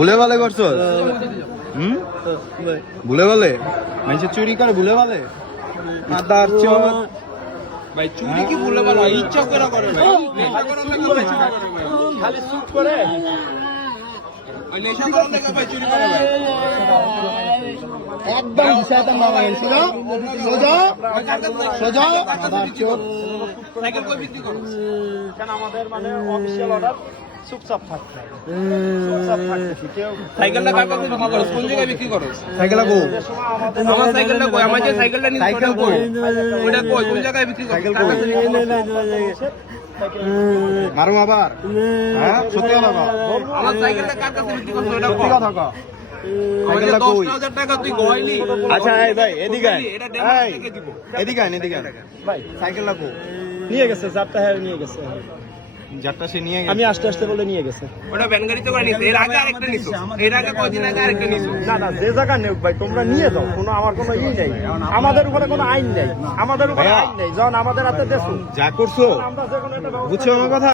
ভুলে ভালে করছো? ভুলে ভালে মানুষ চুরি করে ভুলে ভালে আদার চোর ভাই চুরি কি ভুলে ভালো ইচ্ছা করে করে ভাই খালি চুপ করে ওই নেশা করার লেগে ভাই চুরি করে ভাই একদম শয়তান মামা ছিল সোজা সোজা আদার চোর সাইকেল কই বিক্রি করো কেন আমাদের মানে অফিশিয়াল অর্ডার চুপচাপ থাকতে সাইকেলটা কার কাছে বিক্রি করো কোন জায়গায় বিক্রি করো সাইকেল গো আমার সাইকেলটা কই আমার যে সাইকেলটা নিয়ে সাইকেল কই ওটা কই কোন জায়গায় বিক্রি করো সাইকেল কই মারো আবার হ্যাঁ সত্যি কথা কও আমার সাইকেলটা কার কাছে বিক্রি করছো ওটা সত্যি কও কথা কও সাইকেলটা সাইকেলটা কই 10,000 টাকা তুই গয়নি আচ্ছা এই ভাই এদিকে আয় এটা ডেমো এই থেকে দিব এদিকে আয় এদিকে আয় ভাই সাইকেলটা কই নিয়ে গেছে যারটা হ্যাঁ নিয়ে গেছে যারটা সে নিয়ে আমি গেছে আস্তে আস্তে বলে নিয়ে গেছে ওটা ভ্যান গাড়িতে করে নিছে এর আগে আরেকটা নিছো এর আগে কয়দিন আগে আরেকটা নিছো না না যে জায়গা নেই ভাই তোমরা নিয়ে যাও কোনো আমার কোনো ই নেই আমাদের উপরে কোনো আইন নেই আমাদের উপরে ভাইয়া। আইন নেই যখন আমাদের হাতে দেশো যা করছো আমরা যে কোনো একটা ব্যবস্থা বুঝছো আমার কথা